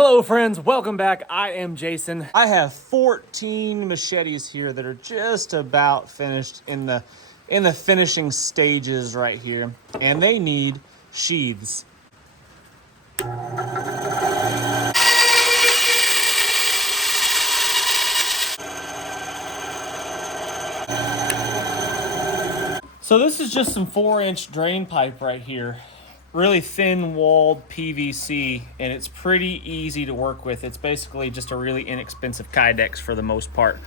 Hello friends, welcome back. I am Jason. I have 14 machetes here that are just about finished in the finishing stages right here, and they need sheaths. So this is just some 4-inch drain pipe right here. Really thin walled PVC, and it's pretty easy to work with. It's basically just a really inexpensive Kydex for the most part.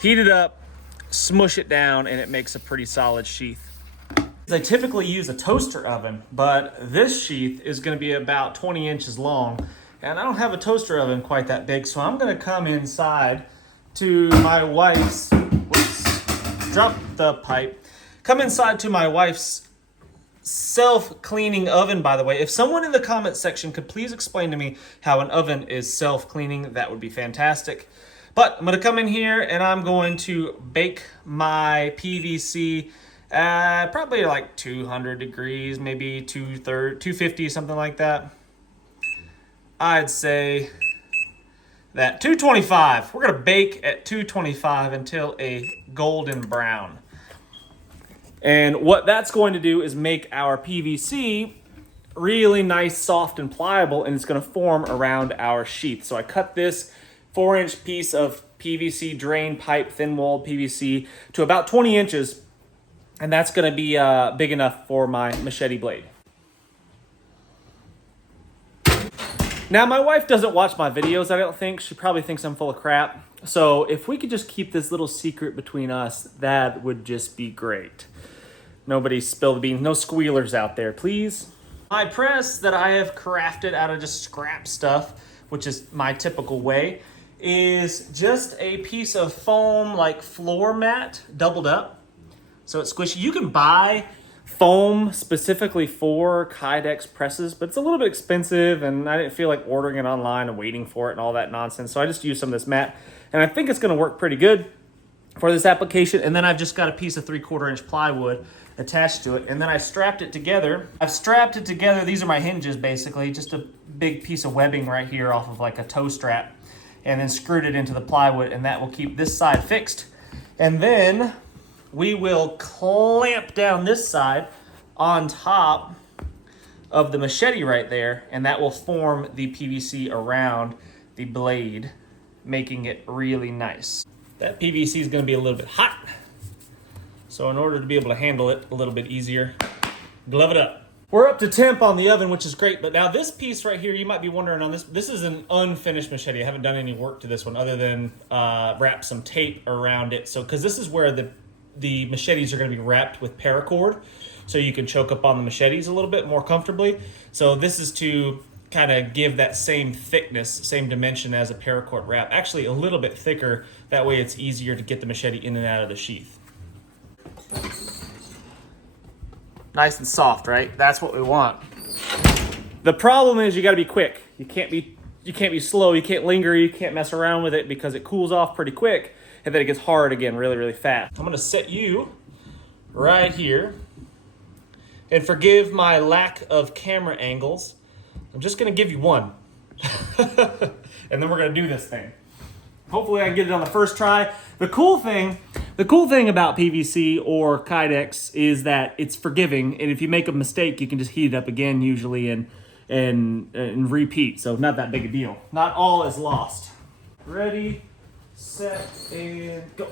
Heat it up, smush it down, and it makes a pretty solid sheath. I typically use a toaster oven, but this sheath is going to be about 20 inches long, and I don't have a toaster oven quite that big, so I'm going to come inside to my wife's, drop the pipe, come inside to my wife's self-cleaning oven. By the way, if someone in the comment section could please explain to me how an oven is self-cleaning, that would be fantastic. But I'm going to come in here and I'm going to bake my PVC at probably like 200 degrees, maybe 250, something like that. I'd say that 225. We're going to bake at 225 until a golden brown. And what that's going to do is make our PVC really nice, soft, and pliable, and it's going to form around our sheath. So I cut this 4-inch piece of PVC drain pipe, thin-walled PVC, to about 20 inches, and that's going to be big enough for my machete blade. Now, my wife doesn't watch my videos, I don't think. She probably thinks I'm full of crap. So if we could just keep this little secret between us, that would just be great. Nobody spill the beans, no squealers out there, please. My press that I have crafted out of just scrap stuff, which is my typical way, is just a piece of foam like floor mat doubled up. So it's squishy. You can buy foam specifically for Kydex presses, but it's a little bit expensive, and I didn't feel like ordering it online and waiting for it and all that nonsense. So I just used some of this mat, and I think it's gonna work pretty good for this application. And then I've just got a piece of 3/4 inch plywood attached to it, and then I strapped it together. I've strapped it together. These are my hinges, basically, just a big piece of webbing right here off of like a toe strap, and then screwed it into the plywood, and that will keep this side fixed. And then we will clamp down this side on top of the machete right there, and that will form the PVC around the blade, making it really nice. That PVC is going to be a little bit hot, so in order to be able to handle it a little bit easier, glove it up. We're up to temp on the oven, which is great, but now this piece right here, you might be wondering on this is an unfinished machete. I haven't done any work to this one other than wrap some tape around it. So, because this is where the machetes are going to be wrapped with paracord, so you can choke up on the machetes a little bit more comfortably. So this is to kind of give that same thickness, same dimension as a paracord wrap. Actually a little bit thicker, that way it's easier to get the machete in and out of the sheath. Nice and soft, right? That's what we want. The problem is you got to be quick. You can't be slow. You can't linger. You can't mess around with it because it cools off pretty quick, and then it gets hard again really, really fast. I'm going to set you right here, and forgive my lack of camera angles. I'm just going to give you one, and then we're going to do this thing. Hopefully I can get it on the first try. The cool thing about PVC or Kydex is that it's forgiving, and if you make a mistake, you can just heat it up again usually and repeat. So not that big a deal. Not all is lost. Ready, set, and go.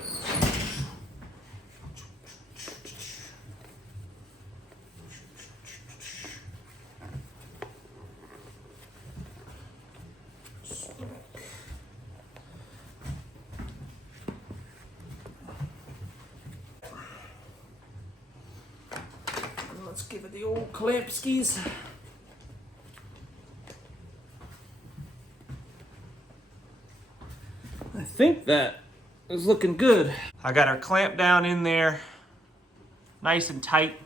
Let's give it the old clamp skis. I think that is looking good. I got our clamp down in there, nice and tight.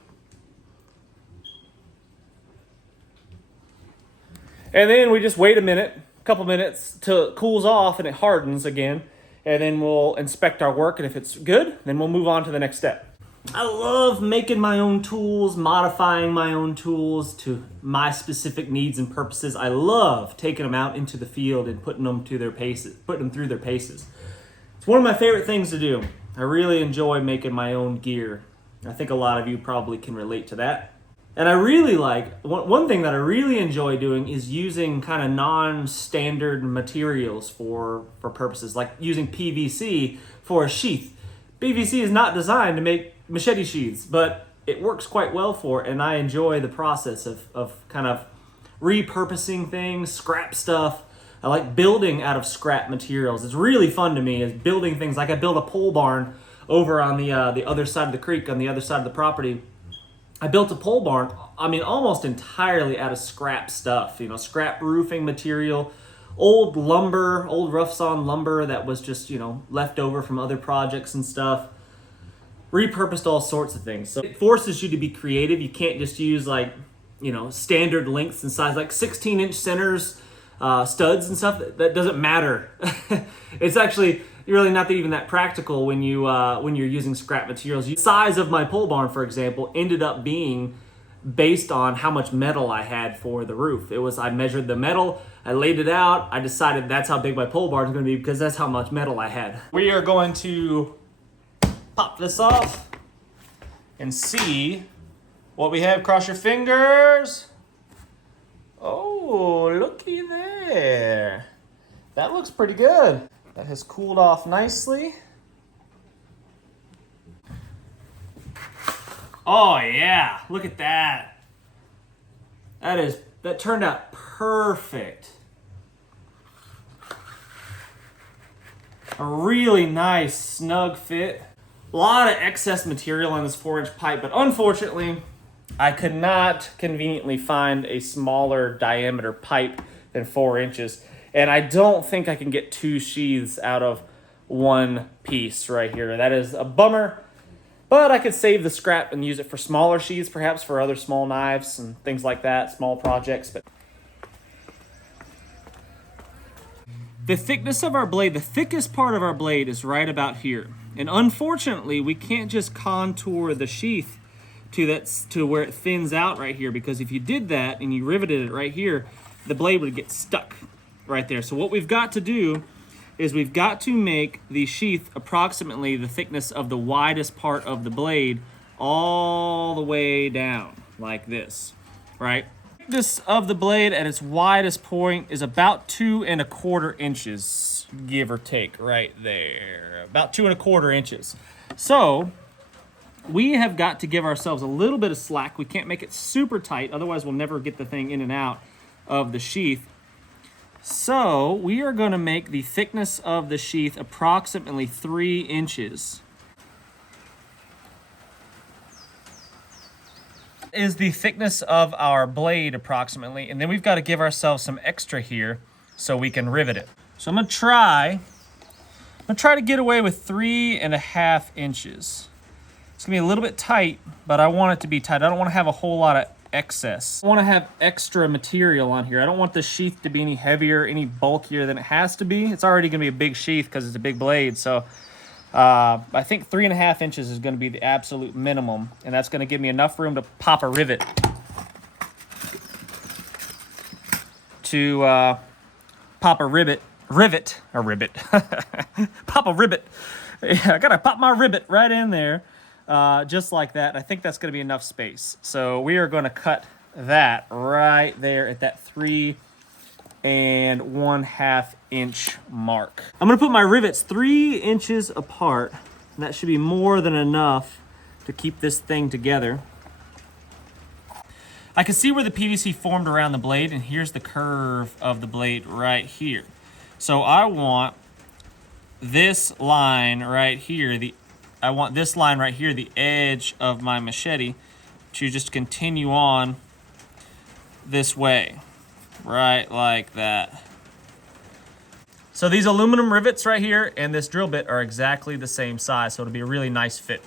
And then we just wait a couple minutes till it cools off and it hardens again. And then we'll inspect our work, and if it's good, then we'll move on to the next step. I love making my own tools, modifying my own tools to my specific needs and purposes. I love taking them out into the field and putting them through their paces. It's one of my favorite things to do. I really enjoy making my own gear. I think a lot of you probably can relate to that. And I really like, one thing that I really enjoy doing is using kind of non-standard materials for purposes, like using PVC for a sheath. PVC is not designed to make machete sheaths, but it works quite well for it, and I enjoy the process of kind of repurposing things, scrap stuff. I like building out of scrap materials. It's really fun to me, is building things. Like I built a pole barn over on the other side of the creek, on the other side of the property. I built a pole barn, I mean, almost entirely out of scrap stuff, you know, scrap roofing material, old lumber, old rough sawn lumber that was just, you know, left over from other projects and stuff. Repurposed all sorts of things. So it forces you to be creative. You can't just use like, you know, standard lengths and size, like 16-inch centers, studs and stuff. That doesn't matter. It's actually really not even that practical when you're using scrap materials. The size of my pole barn, for example, ended up being based on how much metal I had for the roof. I measured the metal, I laid it out, I decided that's how big my pole barn is going to be because that's how much metal I had. We are going to pop this off and see what we have. Cross your fingers. Oh, looky there. That looks pretty good. That has cooled off nicely. Oh yeah, look at that. That turned out perfect. A really nice snug fit. A lot of excess material on this 4-inch pipe, but unfortunately, I could not conveniently find a smaller diameter pipe than 4 inches. And I don't think I can get 2 sheaths out of one piece right here. That is a bummer, but I could save the scrap and use it for smaller sheaths, perhaps for other small knives and things like that, small projects. But the thickness of our blade, the thickest part of our blade is right about here. And unfortunately, we can't just contour the sheath to where it thins out right here, because if you did that and you riveted it right here, the blade would get stuck right there. So what we've got to do is we've got to make the sheath approximately the thickness of the widest part of the blade all the way down like this, right? The thickness of the blade at its widest point is about 2¼ inches, give or take, right there. About 2¼ inches. So we have got to give ourselves a little bit of slack. We can't make it super tight, otherwise we'll never get the thing in and out of the sheath. So we are going to make the thickness of the sheath approximately 3 inches. Is the thickness of our blade approximately, and then we've got to give ourselves some extra here so we can rivet it. So I'm gonna try to get away with 3½ inches. It's gonna be a little bit tight, but I want it to be tight. I don't want to have a whole lot of excess. I want to have extra material on here. I don't want the sheath to be any heavier, any bulkier than it has to be. It's already gonna be a big sheath because it's a big blade, so I think 3½ inches is going to be the absolute minimum, and that's going to give me enough room to pop a rivet. Pop a rivet. Pop a rivet. Yeah, I got to pop my rivet right in there, just like that. I think that's going to be enough space. So we are going to cut that right there at that 3½ inch mark. I'm gonna put my rivets 3 inches apart, and that should be more than enough to keep this thing together. I can see where the PVC formed around the blade, and here's the curve of the blade right here. So I want this line right here, the edge of my machete, to just continue on this way. Right like that. So these aluminum rivets right here and this drill bit are exactly the same size, so it'll be a really nice fit.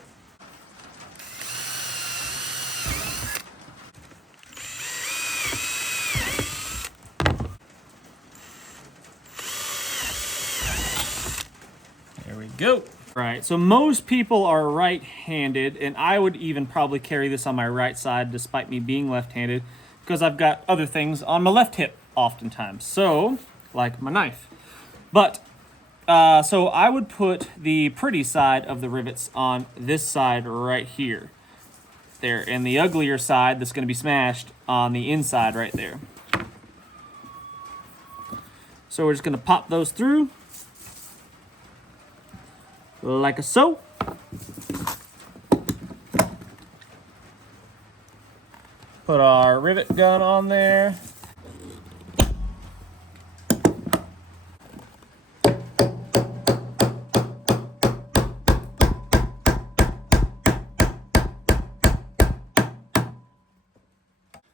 There we go. Right, so most people are right-handed, and I would even probably carry this on my right side despite me being left-handed because I've got other things on my left hip oftentimes, so like my knife. But, so I would put the pretty side of the rivets on this side right here. There, and the uglier side that's going to be smashed on the inside right there. So we're just going to pop those through. Like so. Put our rivet gun on there.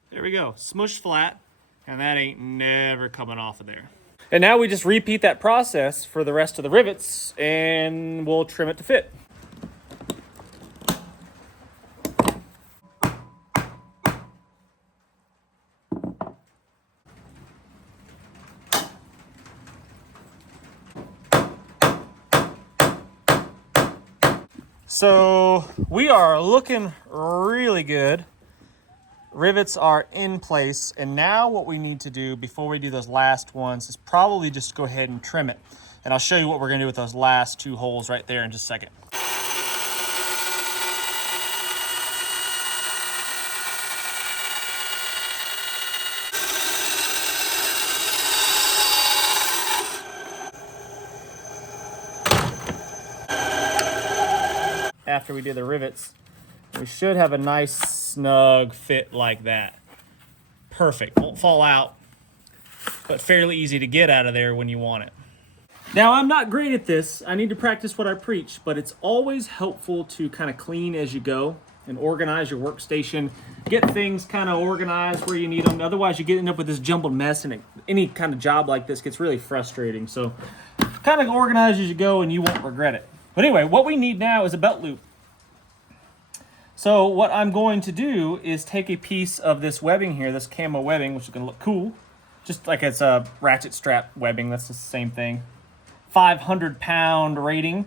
There we go, smush flat, and that ain't never coming off of there. And now we just repeat that process for the rest of the rivets, and we'll trim it to fit. So we are looking really good. Rivets are in place, and now what we need to do before we do those last ones is probably just go ahead and trim it. And I'll show you what we're gonna do with those last two holes right there in just a second. After we do the rivets, we should have a nice snug fit like that. Perfect, won't fall out, but fairly easy to get out of there when you want it. Now, I'm not great at this. I need to practice what I preach, but it's always helpful to kind of clean as you go and organize your workstation. Get things kind of organized where you need them. Otherwise, you get up with this jumbled mess, and any kind of job like this gets really frustrating. So kind of organize as you go, and you won't regret it. But anyway, what we need now is a belt loop. So what I'm going to do is take a piece of this webbing here, this camo webbing, which is going to look cool. Just like it's a ratchet strap webbing, that's the same thing. 500-pound rating.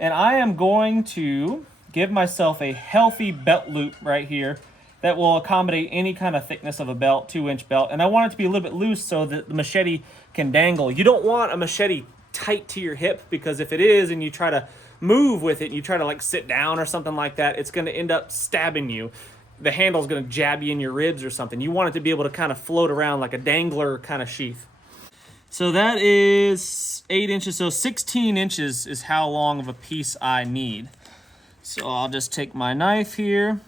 And I am going to give myself a healthy belt loop right here that will accommodate any kind of thickness of a belt, 2-inch belt. And I want it to be a little bit loose so that the machete can dangle. You don't want a machete tight to your hip, because if it is and you try to move with it and you try to like sit down or something like that, it's going to end up stabbing you. The handle's going to jab you in your ribs or something. You want it to be able to kind of float around like a dangler kind of sheath. So that is 8 inches. So 16 inches is how long of a piece I need. So I'll just take my knife here.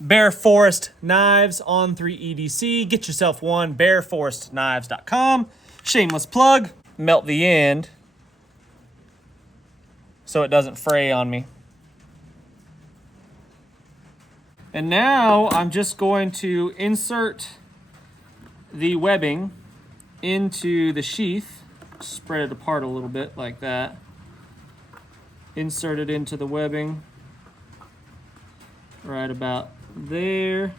Bear Forest Knives on 3EDC. Get yourself one, bearforestknives.com. Shameless plug. Melt the end so it doesn't fray on me. And now I'm just going to insert the webbing into the sheath. Spread it apart a little bit like that. Insert it into the webbing right about there.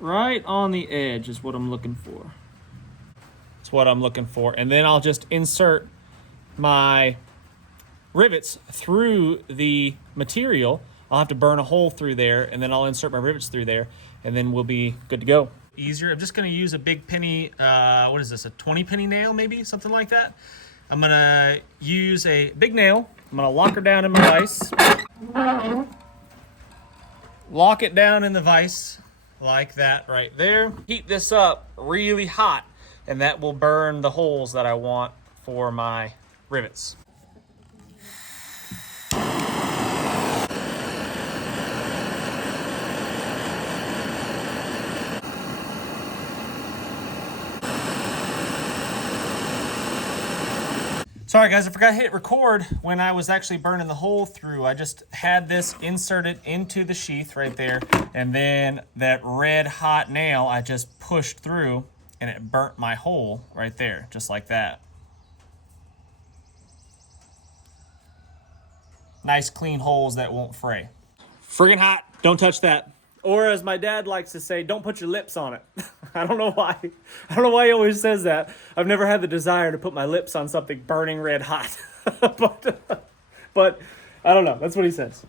Right on the edge is what I'm looking for. That's what I'm looking for. And then I'll just insert my rivets through the material. I'll have to burn a hole through there, and then I'll insert my rivets through there, and then we'll be good to go. Easier. I'm just going to use a big penny, what is this, a 20 penny nail maybe, something like that. I'm going to use a big nail. I'm going to lock her down in my vise. Lock it down in the vise like that right there. Heat this up really hot, and that will burn the holes that I want for my rivets. Sorry guys, I forgot to hit record when I was actually burning the hole through. I just had this inserted into the sheath right there, and then that red hot nail I just pushed through, and it burnt my hole right there, just like that. Nice clean holes that won't fray. Friggin' hot, don't touch that. Or as my dad likes to say, don't put your lips on it. I don't know why. I don't know why he always says that. I've never had the desire to put my lips on something burning red hot. but I don't know. That's what he says.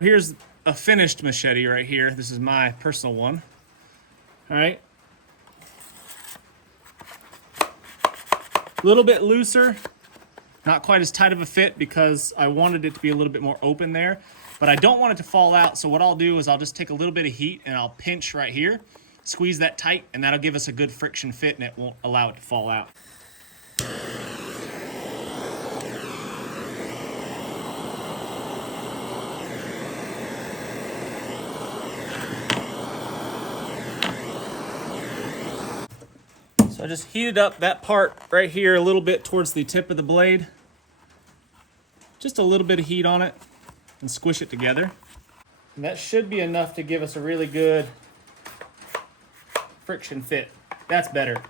Here's a finished machete right here. This is my personal one. All right. A little bit looser, not quite as tight of a fit because I wanted it to be a little bit more open there, but I don't want it to fall out. So what I'll do is I'll just take a little bit of heat and I'll pinch right here, squeeze that tight, and that'll give us a good friction fit and it won't allow it to fall out. So I just heated up that part right here a little bit towards the tip of the blade. Just a little bit of heat on it and squish it together. And that should be enough to give us a really good friction fit. That's better.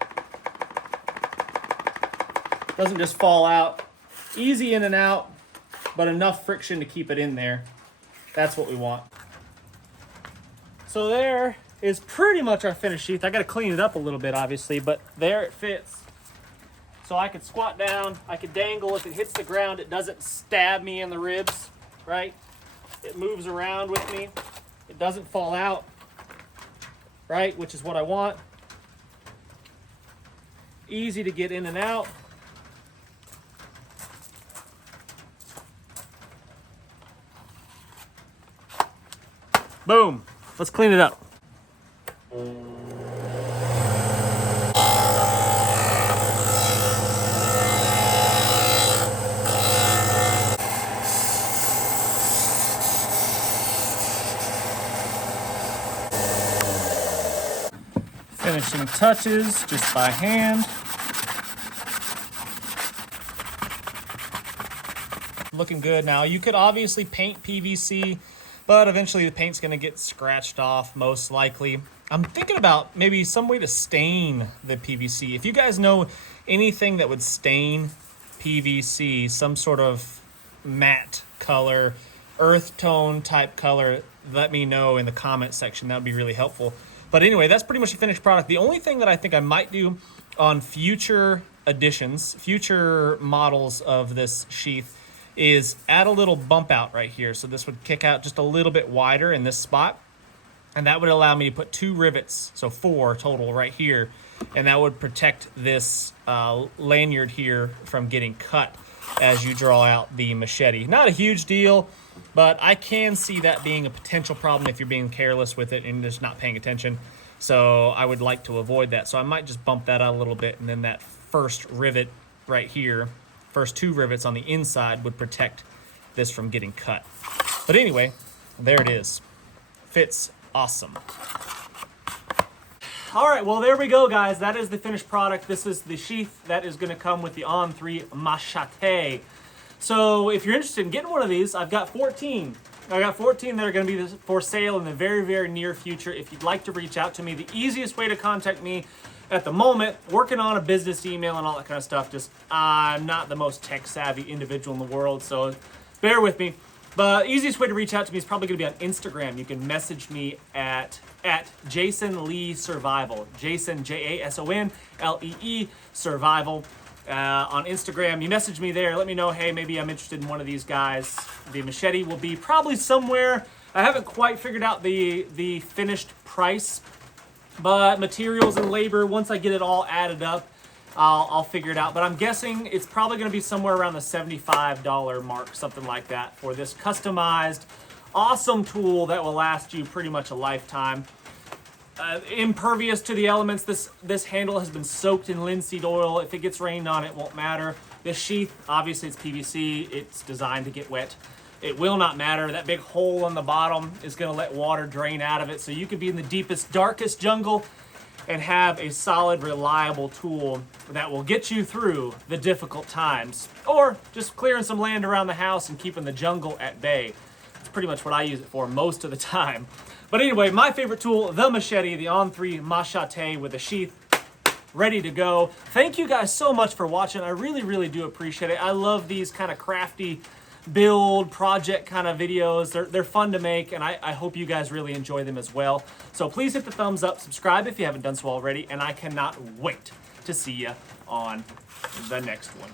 Doesn't just fall out. Easy in and out, but enough friction to keep it in there. That's what we want. So there is pretty much our finished sheath. I got to clean it up a little bit, obviously, but there it fits. So I could squat down, I could dangle. If it hits the ground, it doesn't stab me in the ribs, right? It moves around with me. It doesn't fall out, right? Which is what I want. Easy to get in and out. Boom. Let's clean it up. Finishing touches just by hand. Looking good now. You could obviously paint PVC, but eventually the paint's going to get scratched off most likely. I'm thinking about maybe some way to stain the PVC. If you guys know anything that would stain PVC, some sort of matte color, earth tone type color, let me know in the comment section. That would be really helpful. But anyway, that's pretty much the finished product. The only thing that I think I might do on future editions, future models of this sheath, is add a little bump out right here. So this would kick out just a little bit wider in this spot. And that would allow me to put 2 rivets, so 4 total right here. And that would protect this lanyard here from getting cut as you draw out the machete. Not a huge deal, but I can see that being a potential problem if you're being careless with it and just not paying attention. So I would like to avoid that. So I might just bump that out a little bit, and then that first rivet right here, first 2 rivets on the inside would protect this from getting cut. But anyway, there it is. Fits awesome. All right, well, there we go, guys. That is the finished product. This is the sheath that is going to come with the On3 Machete. So if you're interested in getting one of these, I've got 14. I got 14 that are going to be for sale in the very, very near future. If you'd like to reach out to me, the easiest way to contact me at the moment, working on a business email and all that kind of stuff, just I'm not the most tech-savvy individual in the world, so bear with me. But easiest way to reach out to me is probably going to be on Instagram. You can message me at Jason Lee Survival. Jason, Jasonlee, Survival. On Instagram, you message me there. Let me know, hey, maybe I'm interested in one of these guys. The machete will be probably somewhere. I haven't quite figured out the finished price, but materials and labor, once I get it all added up, I'll figure it out. But I'm guessing it's probably going to be somewhere around the $75 mark, something like that, for this customized, awesome tool that will last you pretty much a lifetime. Impervious to the elements. This handle has been soaked in linseed oil. If it gets rained on, it won't matter. This sheath, obviously it's PVC. It's designed to get wet. It will not matter. That big hole on the bottom is going to let water drain out of it. So you could be in the deepest, darkest jungle and have a solid, reliable tool that will get you through the difficult times. Or just clearing some land around the house and keeping the jungle at bay. That's pretty much what I use it for most of the time. But anyway, my favorite tool, the Machete, the On3 Machete with a sheath, ready to go. Thank you guys so much for watching. I really, really do appreciate it. I love these kind of crafty build project kind of videos. They're fun to make, and I hope you guys really enjoy them as well. So please hit the thumbs up, subscribe if you haven't done so already, and I cannot wait to see you on the next one.